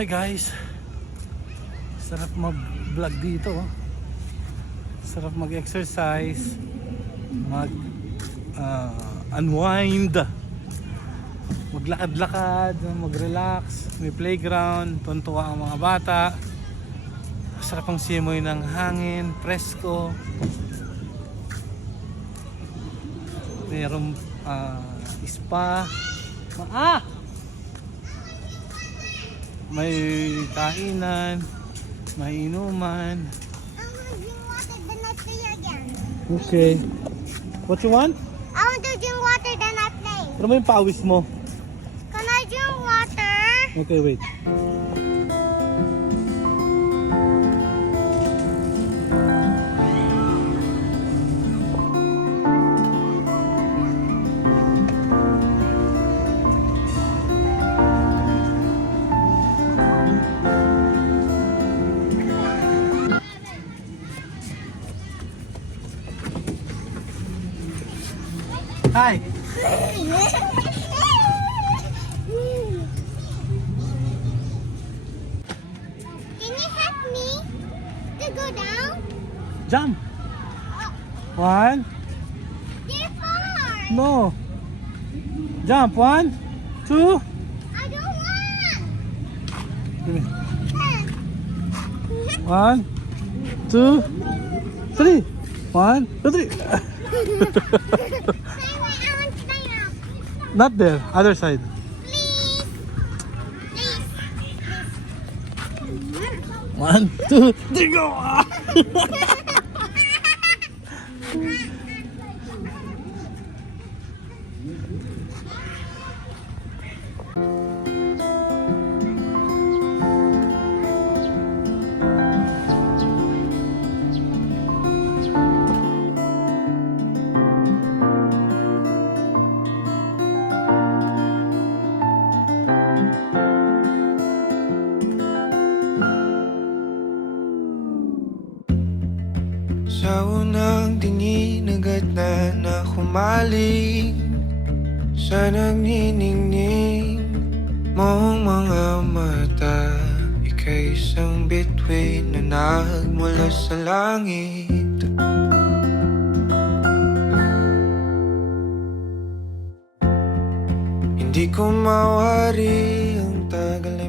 Hi guys, sarap mag-vlog dito. Sarap mag-exercise, unwind, maglakad-lakad, mag-relax. May playground, tuntua ang mga bata. Sarap ang simoy ng hangin, presko. Mayroong spa. May kainan, may inuman. Okay. What you want? I want to drink water, then I play. Ano mo yung pawis mo? Can I drink water? Okay, wait. Hi. Can you help me to go down? Jump. One. They're far. No. Jump. 1, 2. I don't want. Give me. 1, 2, 3. 1, 2, 3. Not there. Other side. Please. Please. 1, 2, 3, go! Sa unang tingin agad na humaling sa nagniningning mong mga mata. Ika'y isang bituin na nagmula sa langit. Hindi ko mawari ang tagal ay